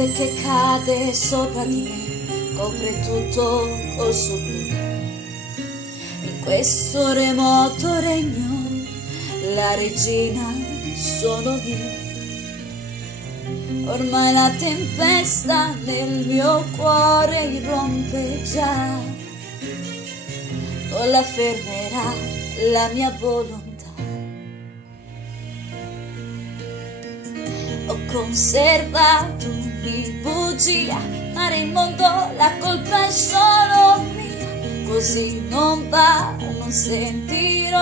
neve che cade sopra di me, copre tutto col suo blu. In questo remoto regno, la regina sono io. Ormai la tempesta nel mio cuore irrompe già, non la fermerà la mia volontà. Ho conservato di bugia, ma in mondo la colpa è solo mia. Così non va, non sentirò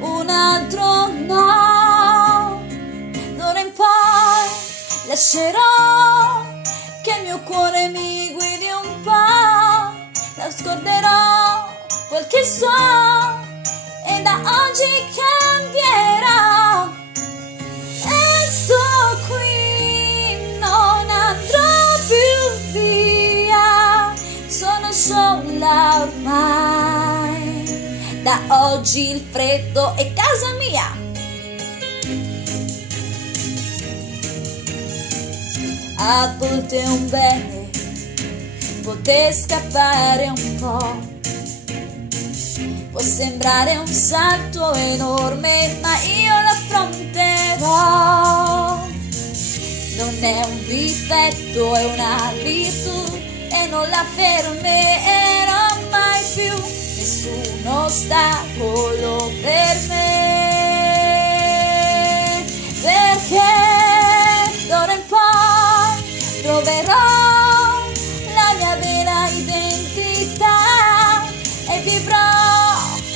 un altro no. D'ora in poi lascerò che il mio cuore mi guidi un po'. Nasconderò quel che so e da oggi cambierò. E sto qui, non andrò più via, sono sola ormai. Da oggi il freddo è casa mia. A volte è un bene poter scappare un po'. Può sembrare un salto enorme, ma io l'affronterò. Non è un difetto, è una virtù e non la fermerò mai più. Nessun ostacolo per me, perché d'ora in poi troverò la mia vera identità e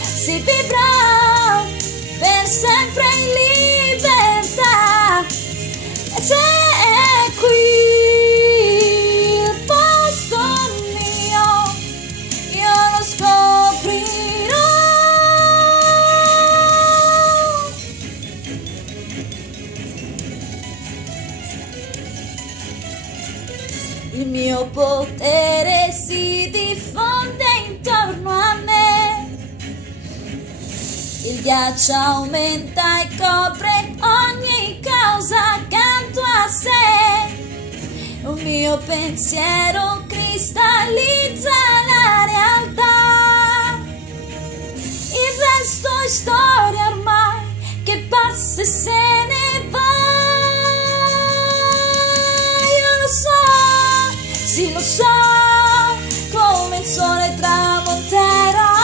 si vivrò per sempre in libertà. E se è qui il posto mio, io lo scoprirò. Il mio potere si diffonde intorno a me, il ghiaccio aumenta e copre ogni cosa accanto a sé. Un mio pensiero cristallizza la realtà. Il resto è storia ormai che passa e se ne va. Io lo so, sì lo so, come il sole tramonterò,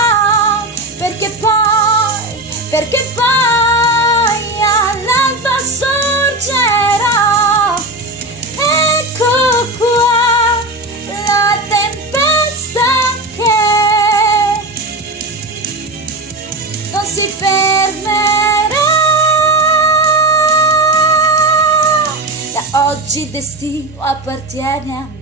perché poi all'alba sorgerò. Ecco qua la tempesta che non si fermerà. Da oggi il destino appartiene a me.